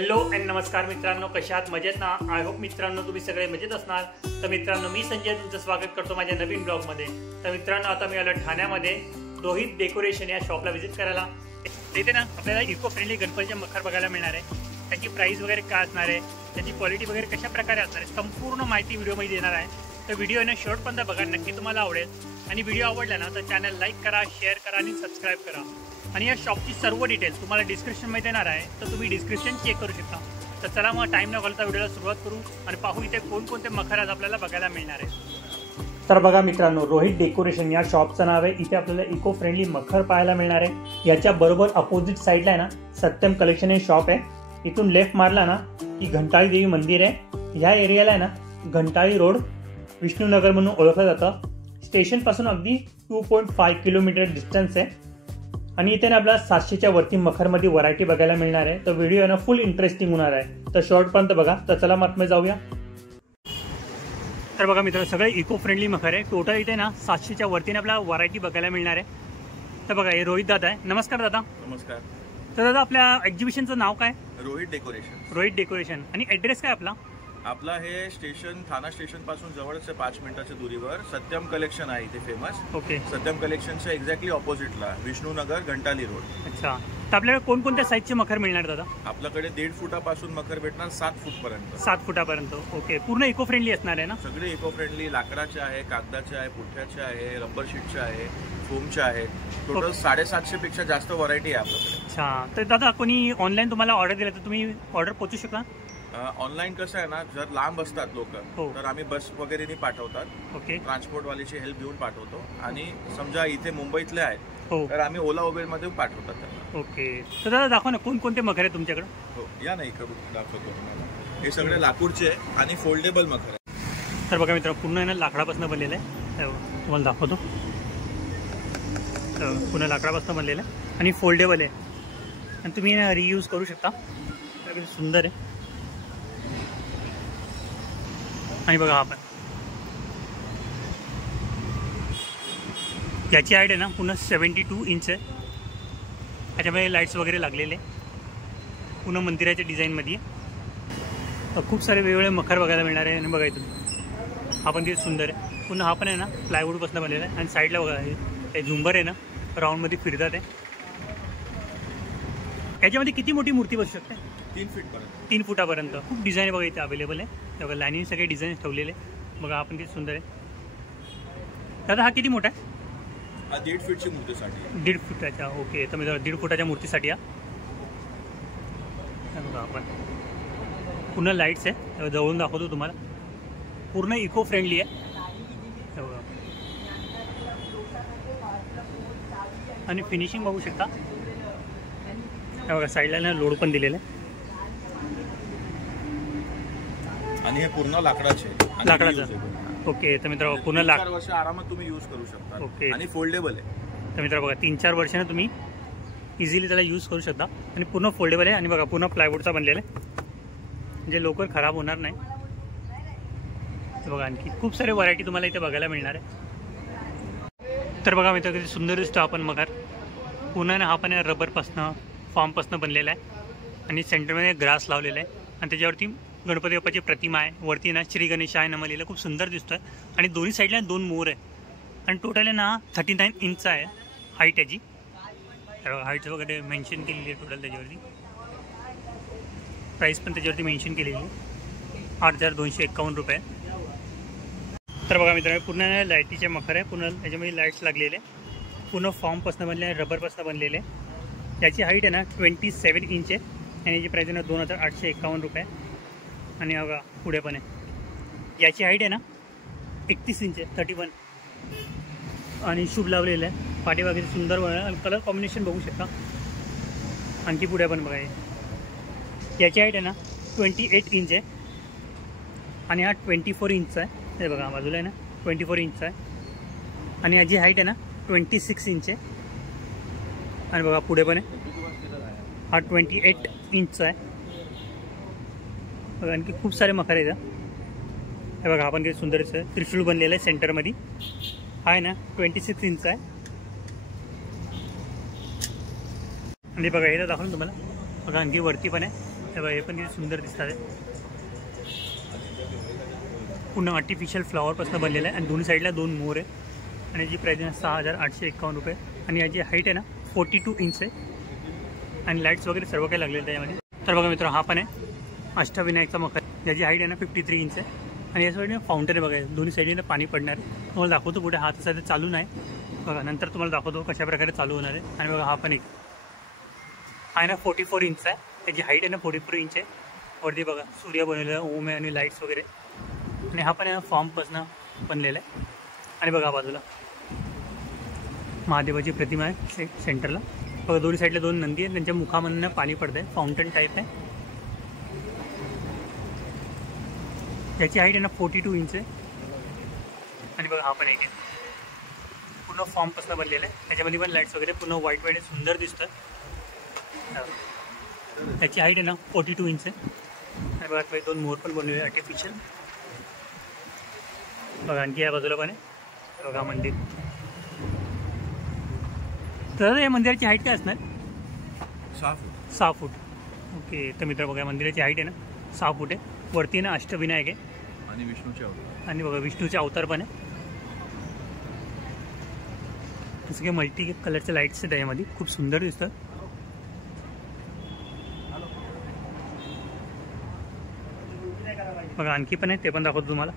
Hello and नमस्कार मित्रांनो, कशा आहात? मजेत ना? आय होप मित्रांनो तुम्ही सगळे मजेत असणार. तर मित्रांनो, मी संजय तुमचं स्वागत करतो माझ्या नवीन ब्लॉगमध्ये. तर मित्रांनो, आता मी आलो ठाण्यामध्ये रोहित डेकोरेशन या शॉपला व्हिजिट करायला. तिथे ना आपल्याला इको फ्रेंडली गणपतीचे मखर बघायला मिळणार आहे. त्याची प्राईस वगैरे काय असणार आहे, त्याची क्वालिटी वगैरे कशा प्रकारे असणार आहे, संपूर्ण माहिती व्हिडिओमध्ये देणार आहे. तर व्हिडिओ ना शेवटपर्यंत बघा, नक्की तुम्हाला आवडेल. आणि व्हिडिओ आवडला ना तर चॅनल लाईक करा, शेअर करा आणि सबस्क्राईब करा. आणि या शॉपची सर्व डिटेल्स तुम्हाला डिस्क्रिप्शनमध्ये देणार आहे, तर तुम्ही डिस्क्रिप्शन चेक करू शकता. तर चला मग टाईम न घालता व्हिडिओला सुरुवात करू आणि पाहू इथे कोणकोणते मखर आज आपल्याला बघायला मिळणार आहे. तर बघा मित्रांनो, रोहित डेकोरेशन या शॉपचं नाव आहे. इथे आपल्याला इको फ्रेंडली मखर पाहायला मिळणार आहे. याच्या बरोबर अपोजिट साईडला आहे ना सत्यम कलेक्शन हे शॉप आहे. इथून लेफ्ट मारला ना की घंटाळी देवी मंदिर आहे. ह्या एरियाला आहे ना घंटाळी रोड विष्णुनगर म्हणून ओळखलं जातं. स्टेशनपासून अगदी 2.5 किलोमीटर डिस्टन्स आहे. आणि इथे ना आपल्याला 700च्या वरती मखरमध्ये व्हरायटी बघायला मिळणार आहे. तर व्हिडिओ ना फुल इंटरेस्टिंग होणार आहे. तर शॉर्टपर्यंत बघा. तर चला मग आतमध्ये जाऊया. तर बघा मित्रांनो, सगळे इको फ्रेंडली मखर आहे. टोटल इथे ना 700च्या वरतीने आपल्याला व्हरायटी बघायला मिळणार आहे. तर बघा, हे रोहित दादा आहे. नमस्कार दादा. नमस्कार. तर दादा, आपल्या एक्झिबिशनचं नाव काय? रोहित डेकोरेशन. रोहित डेकोरेशन. आणि ॲड्रेस काय आपला? आपला हे स्टेशन ठाणा स्टेशन पासून जवळच 5 मिनिटाच्या दूरीवर सत्यम कलेक्शन आहे इथे फेमस. ओके. सत्यम कलेक्शनच्या एक्झॅक्टली ऑपोजिटला विष्णुनगर घंटाली रोड. अच्छा. तर आपल्याला कोणकोणत्या साईजचे मखर मिळणार दादा? आपल्याकडे 1.5 फुटापासून मखर भेटणार 7 फूटपर्यंत. 7 फुटापर्यंत. ओके. पूर्ण इको फ्रेंडली असणार आहे ना? सगळे इको फ्रेंडली. लाकडाचे आहे, कागदाचे आहे, पुठ्ठ्याचे आहे, रबर शीटचे आहे, फोमचे आहे. टोटल 750 पेक्षा जास्त व्हरायटी आहे आपल्याकडे. अच्छा. तर दादा, कोणी ऑनलाईन तुम्हाला ऑर्डर दिला तर तुम्ही ऑर्डर पोहोचू शकता? ऑनलाईन कसं आहे ना, जर लांब असतात लोक तर आम्ही बस वगैरेनी पाठवतात. ओके. ट्रान्सपोर्टवालीची हेल्प घेऊन पाठवतो. आणि समजा इथे मुंबईतले आहेत हो तर आम्ही ओला उबेरमध्ये पाठवतात त्यांना. ओके. तर दादा दाखवा ना कोणकोणते मखर आहे तुमच्याकडे. हो, या ना इकडून दाखवतो तुम्हाला. हे सगळे लाकूडचे आहे आणि फोल्डेबल मखर आहे. तर बघा मित्रांनो, पूर्ण आहे ना लाकडापासून बनलेलं आहे. तुम्हाला दाखवतो. पूर्ण लाकडापासून बनलेलं आहे आणि फोल्डेबल आहे. आणि तुम्ही रियूज करू शकता. सुंदर आहे. आणि बघा, आपण याची हाईट आहे ना पुन्हा 72 इंच आहे. त्याच्यामध्ये लाईट्स वगैरे लागलेले, पुन्हा मंदिराच्या डिझाईनमध्ये. खूप सारे वेगवेगळे मखर बघायला मिळणार आहे. आणि बघा इथून हा पण किती सुंदर आहे. पुन्हा हा पण आहे ना प्लायवूडपासून बनलेला आहे. आणि साईडला बघा हे झुंबर आहे ना राऊंडमध्ये फिरतात आहे. याच्यामध्ये किती मोठी मूर्ती बसू शकते? 3 फुटापर्यंत. खूप डिझाईन बघा इथे अवेलेबल आहे. बघा लाईनिंग सगळे डिझाईन ठेवलेले. बघा आपण किती सुंदर आहे. दादा, हा किती मोठा आहे? हा 1.5 फीटची मूर्तीसाठी. 1.5 फुटाच्या. ओके. तर मी 1.5 फुटाच्या मूर्तीसाठी बघा आपण पुन्हा लाईट्स आहे. जवळून दाखवतो तुम्हाला. पूर्ण इको फ्रेंडली आहे. बघा, आणि फिनिशिंग बघू शकता. बघा साईडला ना लोड पण दिलेलं आहे. आणि हे पूर्ण लाकडाचे. लाकडाचं. ओके. तर मित्र पूर्ण 4 वर्ष आरामात तुम्ही यूज करू शकता. ओके. आणि फोल्डेबल आहे. तर मित्र बघा 3-4 वर्षाने तुम्ही इझिली त्याला यूज करू शकता. आणि पूर्ण फोल्डेबल आहे. आणि बघा पूर्ण प्लायवूडचा बनलेला आहे, म्हणजे लवकर खराब होणार नाही. बघा आणखी खूप सारे व्हरायटी तुम्हाला इथे बघायला मिळणार आहे. तर बघा मित्र, किती सुंदर दिसतो आपण मखर. पुन्हा ना हा पण रबरपासनं फॉर्मपासनं बनलेला आहे. आणि सेंटरमध्ये ग्रास लावलेला आहे. आणि त्याच्यावरती गणपती बाप्पाची प्रतिमा आहे. वरती ना श्री गणेशाय नमः लिहिलं. खूप सुंदर दिसतोय. आणि दोन्ही साईडला 2 मोर आहे. आणि टोटल आहे ना 39 इंच आहे हाईट याची. हाईट वगैरे मेन्शन केलेली आहे टोटल त्याच्यावरती. प्राईस पण त्याच्यावरती मेन्शन केलेली आहे, 8,251 रुपये. तर बघा मित्रांनो, पूर्ण लाईटीचे मखर आहे. पूर्ण त्याच्यामध्ये लाईट्स लागलेले, पूर्ण फॉर्मपासून बनले आहे, रबरपासून बनलेले. याची हाईट आहे ना 27 इंच आहे. आणि याची प्राईस आहे ना 2,851 रुपये. आणि बघा पुढे पण आहे. याची हाईट आहे ना 31 इंच आहे, 31. आणि शुभ लावलेलं आहे. पाठीमागे सुंदर आणि कलर कॉम्बिनेशन बघू शकता. आणखी पुढे पण बघा. याची हाईट आहे ना 28 इंच आहे. आणि हा 24 इंचचा आहे. हे बघा बाजूला आहे ना 24 इंचचा आहे. आणि याची हाईट आहे ना 26 इंच आहे. आणि बघा पुढे पण आहे, हा 28 इंचचा आहे. बघा आणखी खूप सारे मखर आहेत. हे बघा आपण किती सुंदर त्रिशूळ बनलेलं आहे सेंटरमध्ये. हा आहे ना 26 इंच आहे. आणि बघा हे दाखवून तुम्हाला. बघा आणखी वरती पण आहे. हे बघा, हे पण किती सुंदर दिसतात आहे. पूर्ण आर्टिफिशियल फ्लॉवरपासून बनलेलं आहे आणि दोन्ही साईडला 2 मोर आहे. आणि याची प्राईस आहे 6,851 रुपये. आणि याची हाईट आहे ना 42 इंच आहे. आणि लाईट्स वगैरे सर्व काही लागलेलं त्याच्यामध्ये. तर बघा मित्र, हा पण आहे अष्टविनायकचा मखर. याची हाईट आहे ना 53 इंच आहे. आणि या साईडने फाउंटन आहे बघा, दोन्ही साईडने पाणी पडणार आहे. तुम्हाला दाखवतो पुढे. हा तसा चालू नाही बघा, नंतर तुम्हाला दाखवतो कशा प्रकारे चालू होणार आहे. आणि बघा, हा पण एक आहे ना 44 इंच आहे. त्याची हाईट आहे ना 44 इंच आहे. वरती बघा सूर्य बनवलेला ओम आहे आणि लाईट्स वगैरे. आणि हा पण आहे ना फॉर्मपासून बनलेला आहे. आणि बघा बाजूला महादेवाची प्रतिमा आहे सेंटरला बघा. दोन्ही साईडला 2 नंदी आहेत, त्यांच्या मुखामधून पाणी पडतं आहे. फाउंटन टाईप आहे. याची हाईट आहे ना 42 इंच आहे. आणि बघा, हा पण एक आहे पूर्ण फॉर्मपासून बनलेला आहे. त्याच्यामध्ये पण लाईट्स वगैरे पूर्ण व्हाईट व्हाईट सुंदर दिसतं. त्याची हाईट आहे ना 42 इंच आहे. आणि बघा, 2 मोर पण बनवलेले आर्टिफिशियल. बघा, आणखी या बाजूला पण आहे बघा मंदिर. तर या मंदिराची हाईट काय असणार? 6 फूट. ओके. तर मित्र बघा, मंदिराची हाईट आहे ना 6 फूट आहे. वरती ना अष्टविनायक आहे आणि विष्णूचे अवतार. आणि बघा विष्णूचे अवतार पण आहे. जसं की मल्टी कलरचे लाईट्स आहेत त्याच्यामध्ये, खूप सुंदर दिसतं. बघा, आणखी पण आहे, ते पण दाखवतो तुम्हाला.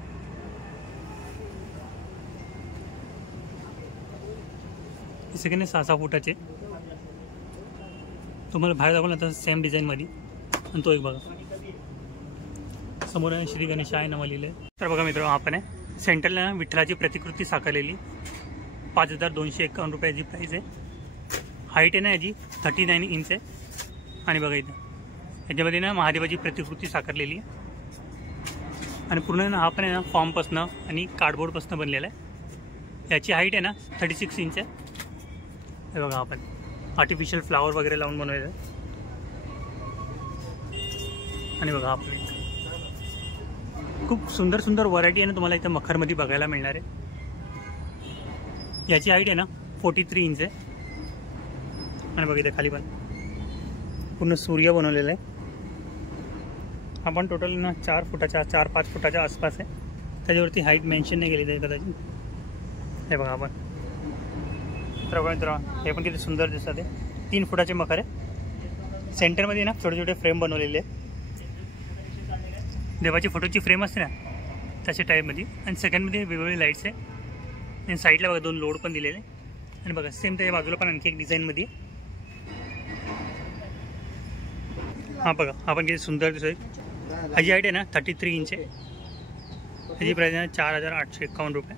जसं की नाही 6 फुटाचे तुम्हाला बाहेर दाखवलं तर सेम डिझाईनमध्ये. आणि तो एक बघा समोर आहे श्री गणेशाय नाव लिहिलं आहे. तर बघा मित्र, आपण आहे सेंटरला विठ्ठलाची प्रतिकृती साकारलेली 5,251 रुपयाची प्राईस आहे. हाईट आहे ना याची 39 इंच आहे. आणि बघा इथं याच्यामध्ये ना महादेवाची प्रतिकृती साकारलेली आहे. आणि पूर्ण ना हा पण आहे ना फॉर्मपासून आणि कार्डबोर्डपासून बनलेला आहे. याची हाईट आहे ना 36 इंच आहे. हे बघा, आपण आर्टिफिशियल फ्लावर वगैरे लावून बनवलेलं आहे. आणि बघा, आपण खूप सुंदर सुंदर व्हरायटी आहे ना तुम्हाला इथं मखरमध्ये बघायला मिळणार आहे. याची हाईट आहे ना 43 इंच आहे. आणि बघा इथं खाली पण पूर्ण सूर्य बनवलेला आहे. आपण टोटल ना 4-5 फुटाच्या आसपास आहे. त्याच्यावरती हाईट मेन्शन नाही केली आहे कदाचित. हे बघा आपण. तर बघा हे पण किती सुंदर दिसतात. ते 3 फुटाचे मखर आहे. सेंटरमध्ये ना छोटे छोटे फ्रेम बनवलेले आहे. देवाची फोटोची फ्रेम असते ना तशा टाईपमध्ये. आणि सेकंडमध्ये वेगवेगळे लाईट्स आहे. आणि साईडला बघा 2 लोड पण दिलेले. आणि बघा सेम त्याच्या बाजूला पण आणखी एक डिझाईनमध्ये. हा बघा, आपण किती सुंदर दिसतोय. ह्याची हाईट आहे ना 33 इंच आहे. ह्याची प्राईस आहे 4,851 रुपये.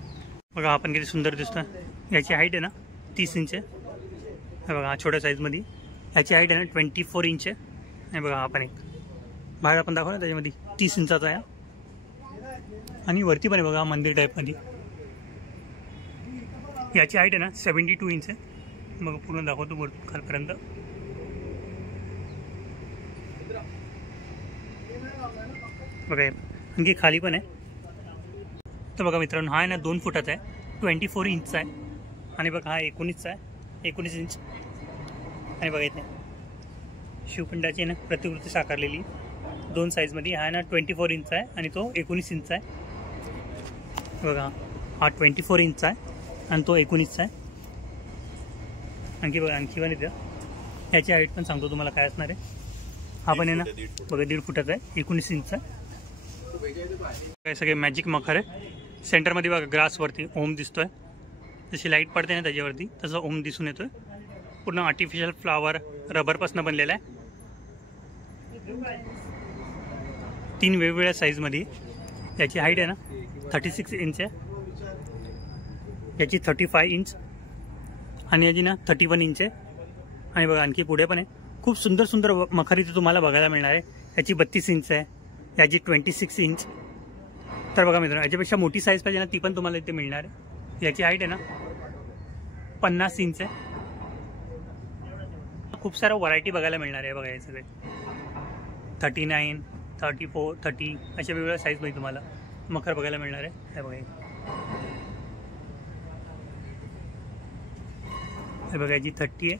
बघा, आपण किती सुंदर दिसतो. याची हाईट आहे ना 30 इंच आहे. हे बघा, हा छोट्या साईजमध्ये. ह्याची हाईट आहे ना 24 इंच आहे. आणि बघा, हा पण एक बाहेर आपण दाखवलं त्याच्यामध्ये 30 इंचाचा आहे. आणि वरती पण आहे बघा मंदिर टाईपमध्ये. याची हाईट आहे ना 72 इंच आहे. मग पूर्ण दाखवतो वर खालपर्यंत. बघा, आणखी खाली पण आहे. तर बघा मित्रांनो, हा आहे ना 2 फुटाचा आहे. 24 इंचचा आहे. आणि बघा, हा 19चा आहे. 19 इंच. आणि बघा इथे शिवपिंडाची आहे ना प्रतिकृती साकारलेली 2 साईजमध्ये. हा ना 24 इंचचा आहे आणि तो 19 इंचचा आहे. बघा, हा 24 इंचचा आहे आणि तो 19चा आहे. आणखी बघा, आणखी पण इथं याची हाईट पण सांगतो तुम्हाला काय असणार आहे. हा पण आहे ना बघा 1.5 फुटाचा आहे. 19 इंचचा. काय सगळे मॅजिक मखर आहे. सेंटरमध्ये बघा ग्रासवरती ओम दिसतोय. जशी लाईट पडते ना त्याच्यावरती तसं ओम दिसून येतोय. पूर्ण आर्टिफिशियल फ्लावर रबरपासून बनलेला आहे. 3 वेगवेगळ्या साईजमध्ये. याची हाईट आहे ना 36 इंच आहे. याची 35 इंच. आणि याची ना 31 इंच आहे. आणि बघा, आणखी पुढे पण आहे. खूप सुंदर सुंदर मखर इथे तुम्हाला बघायला मिळणार आहे. याची 32 इंच आहे. याची 26 इंच. तर बघा मित्रांनो, याच्यापेक्षा मोठी साईज पाहिजे ना ती पण तुम्हाला इथे मिळणार आहे. याची हाईट आहे ना 50 इंच आहे. खूप सारं व्हरायटी बघायला मिळणार आहे. बघा हे सगळे 39, 34, 30 अशा वेगवेगळ्या साईजमध्ये तुम्हाला मखर बघायला मिळणार आहे. हे बघा, हे बघा याची 30 आहे.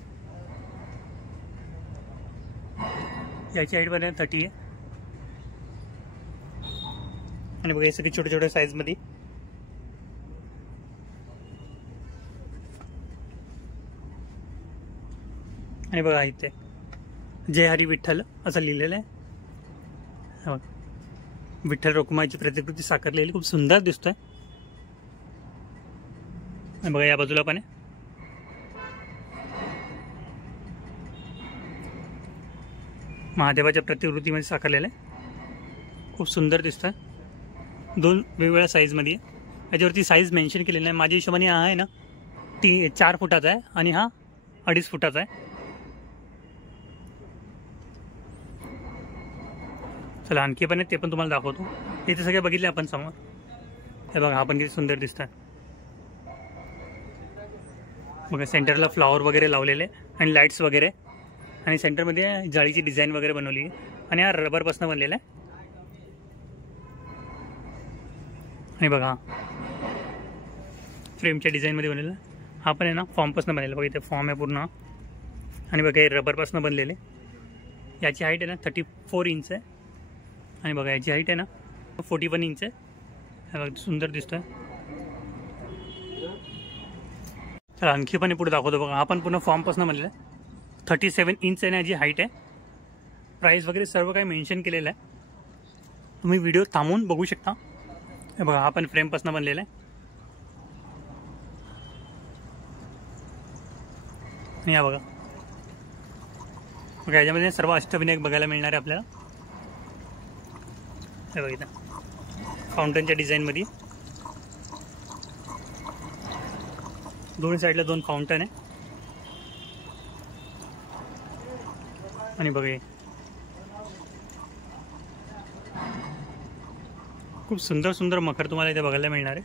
याची हाईट पण 30 आहे. आणि बघा हे सगळे छोट्या छोट्या साईजमध्ये. आणि बघा इथे जय हरी विठ्ठल असं लिहिलेलं आहे. विठ्ठल रखुमाईची प्रतिकृती साकारलेली खूप सुंदर दिसतोय. आणि बघा या बाजूला पण आहे. महादेवाच्या प्रतिकृतीमध्ये साकारलेलं आहे. खूप सुंदर दिसतोय. 2 वेगवेगळ्या साईजमध्ये आहे. याच्यावरती साईज मेन्शन केलेली नाही. माझ्या हिशोबाने हा आहे ना 4 फुटाचा आहे आणि हा 2.5 फुटाचा आहे. चला आणखी पण आहे ते पण तुम्हाला दाखवतो. इथे सगळे बघितले आपण समोर. हे बघा हा पण किती सुंदर दिसत आहे. बघा सेंटरला फ्लॉवर वगैरे लावलेले आणि लाईट्स वगैरे आणि सेंटरमध्ये जाळीची डिझाईन वगैरे बनवली आहे आणि हा रबरपासून बनलेला आहे. आणि बघा फ्रेमच्या डिझाईनमध्ये बनलेला हा पण आहे ना फॉर्मपासून बनलेला. बघा इथे फॉर्म आहे पूर्ण. आणि बघा हे रबरपासून बनलेले. याची हाईट आहे ना 34 इंच आहे. आणि बघा याची हाईट आहे ना 41 इंच आहे. हे बघा सुंदर दिसतोय. तर आणखी पण पुढे दाखवतो. बघा हा पण पूर्ण फॉर्मपासून बनलेला आहे. 37 इंच आहे याची हाईट आहे. प्राईस वगैरे सर्व काही मेन्शन केलेलं आहे. तुम्ही व्हिडिओ थांबवून बघू शकता. हे बघा हा पण फ्रेमपासून बनलेला आहे. आणि या बघा याच्यामध्ये सर्व अष्टविनायक बघायला मिळणार आहे आपल्याला. हे बघा इथं फाउंटनच्या डिझाईनमध्ये 2 साईडला 2 फाउंटन आहे. आणि बघा खूप सुंदर सुंदर मखर तुम्हाला इथे बघायला मिळणार आहे.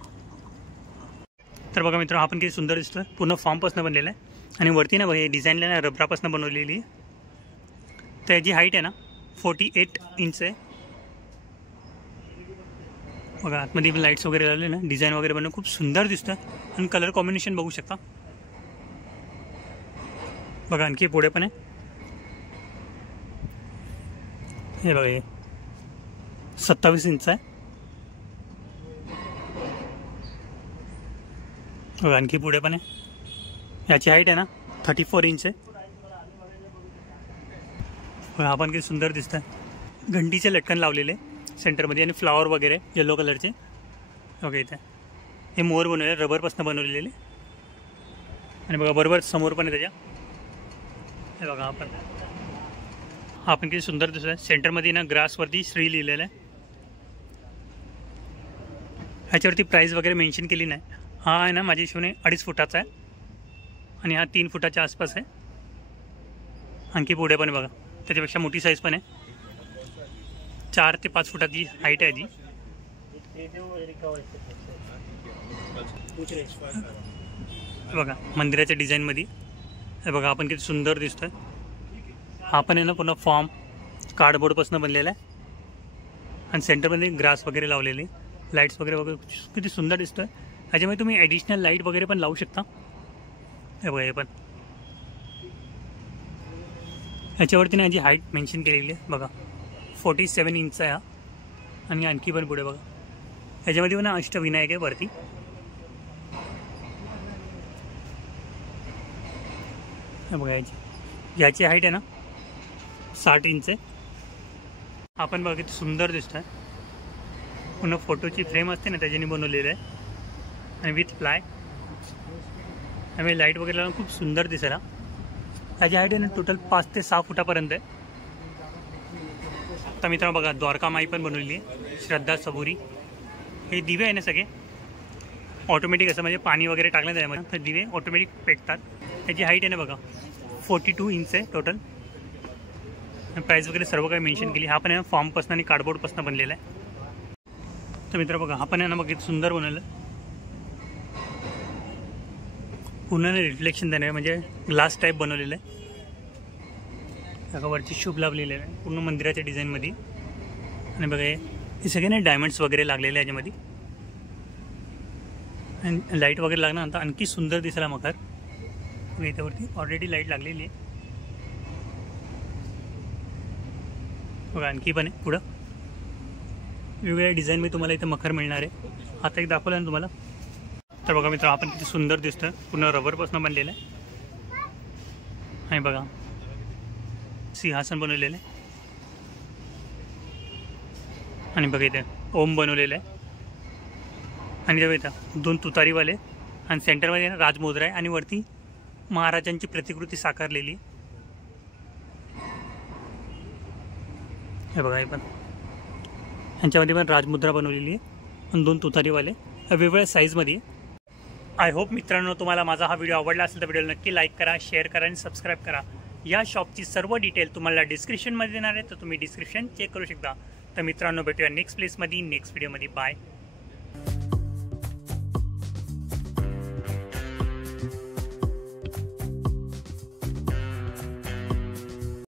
तर बघा मित्र हा पण किती सुंदर दिसतोय. पूर्ण फॉर्मपासून बनलेला आहे. आणि वरती ना बघा डिझाईनला ना रबरापासून बनवलेली आहे. तर याची हाईट आहे ना 48 इंच आहे. बघा आतमध्ये लाईट्स वगैरे लावले ना डिझाईन वगैरे बनवून खूप सुंदर दिसतं. आणि कलर कॉम्बिनेशन बघू शकता. बघा आणखी पुढे पण आहे. हे बघा हे 27 इंच आहे. बघा आणखी पुढे पण आहे. याची हाईट आहे ना 34 इंच आहे. बघा हा पण किती सुंदर दिसत आहे. घंटीचे लटकन लावलेले सेंटरमध्ये आणि फ्लावर वगैरे येलो कलरचे. बघा इथे हे मोर बनवले रबरपासून बनवलेले. आणि बघा बरोबर समोर पण आहे त्याच्या. हे बघा हा पण किती सुंदर दिसत आहे. सेंटरमध्ये ना ग्रासवरती श्री लिहिलेलं आहे. ह्याच्यावरती प्राईस वगैरे मेन्शन केली नाही. हा आहे ना माझ्या हिशोबाने 2.5 फुटाचा आहे आणि हा 3 फुटाच्या आसपास आहे. आणखी पुढे पण बघा त्याच्यापेक्षा मोठी साईज पण आहे. 4 ते 5 फुटाची हाईट आहे ती. बघा मंदिराच्या डिझाईनमध्ये. हे बघा आपण किती सुंदर दिसतोय. हा पण आहे ना पूर्ण फॉर्म कार्डबोर्डपासून बनलेला आहे. आणि सेंटरमध्ये ग्रास वगैरे लावलेले लाईट्स वगैरे किती सुंदर दिसतोय. ह्याच्यामध्ये तुम्ही ॲडिशनल लाईट वगैरे पण लावू शकता. हे बघा हे पण ह्याच्यावरती ना याची हाईट मेन्शन केलेली आहे. बघा 47 इंच आहे हा. आणि आणखी पण पुढे बघा ह्याच्यामध्ये पण अष्टविनायक आहे वरती. हे बघा याची हाईट आहे ना 60 इंच आहे. आपण बघा किती सुंदर दिसत आहे. पूर्ण फोटोची फ्रेम असते ना त्याच्याने बनवलेलं आहे आणि विथ प्लाय. त्यामुळे लाईट वगैरे लावून खूप सुंदर दिसायला. त्याची हाईट आहे ना टोटल 5 ते 6 फुटापर्यंत आहे. आता मित्रांनो बघा द्वारकामाई पण बनवलेली आहे. श्रद्धा सबुरी. हे दिवे आहे ना सगळे ऑटोमॅटिक असं म्हणजे पाणी वगैरे टाकलं त्याच्यामध्ये तर दिवे ऑटोमॅटिक पेटतात. त्याची हाईट आहे ना बघा 42 इंच आहे टोटल. प्राईस वगैरे सर्व काही मेन्शन केली. हा पण आहे फॉर्मपासून आणि कार्डबोर्डपासून बनलेला आहे. तर मित्र बघा हा पण आहे ना बघा किती सुंदर बनवलं. पूर्ण रिफ्लेक्शन देणार म्हणजे ग्लास टाईप बनवलेलं आहे. बघा वरची शुभ लावलेलं आहे पूर्ण मंदिराच्या डिझाईनमध्ये. आणि बघा हे सगळे ना डायमंड्स वगैरे लागलेले आहे याच्यामध्ये. आणि लाईट वगैरे लागल्यानंतर आणखी सुंदर दिसायला मखर. याच्यावरती ऑलरेडी लाईट लागलेली आहे. बघा आणखी पण आहे पुढं वेगवेगळ्या डिझाईन मी तुम्हाला इथे मखर मिळणार आहे. आता एक दाखवलं ना तुम्हाला. तर बघा मित्र आपण किती सुंदर दिसतं. पूर्ण रबरपासून बनलेलं आहे. आणि बघा सिंहासन बनवलेलं आहे. आणि बघा इथे ओम बनवलेलं आहे. आणि तेव्हा इथं 2 तुतारीवाले आणि सेंटरमध्ये राजमुद्रा आहे आणि वरती महाराजांची प्रतिकृती साकारलेली. हे बघा हे पण ह्यांच्यामध्ये पण राजमुद्रा बनवलेली आहे आणि 2 तुतारीवाले वेगवेगळ्या साईजमध्ये. आय होप मित्रांनो तुम्हाला माझा हा व्हिडिओ आवडला असेल तर व्हिडिओला नक्की लाईक करा, शेअर करा आणि सबस्क्राईब करा. या शॉपची सर्व डिटेल तुम्हाला डिस्क्रिप्शनमध्ये देणार आहे, तर तुम्ही डिस्क्रिप्शन चेक करू शकता. तर मित्रांनो भेटूया नेक्स्ट प्लेसमध्ये नेक्स्ट व्हिडिओमध्ये. बाय.